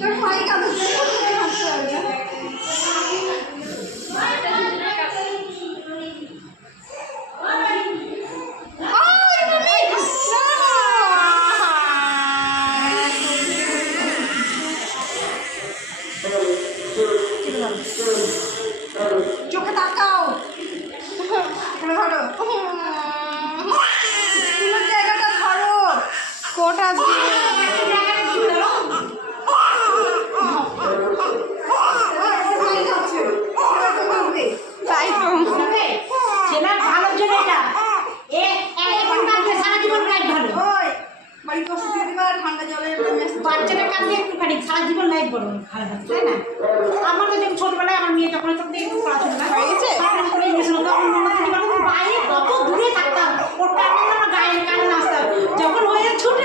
তোর ভাই কাজ চোখে তাকাও ধরো জায়গাটা ধরো কোটা তাই তো ছেলের ভালোর জন্য এটা সারা জীবন লাইফ ভালো বাড়ি কষ্ট দিয়ে দিবা ঠান্ডা জলে বাচ্চাদের কাছে একটুখানি সারা জীবন লাইফ বড় ভালো থাকে তাই না? আমার তো যেমন ছোটবেলায় আমার মেয়ে যখন একটু পড়াশোনা হয়ে গেছে বাইরে কত দূরে থাকতাম ওর টাইমে আমার গায়ে কানে নাচতাম যখন হয়ে ছুটে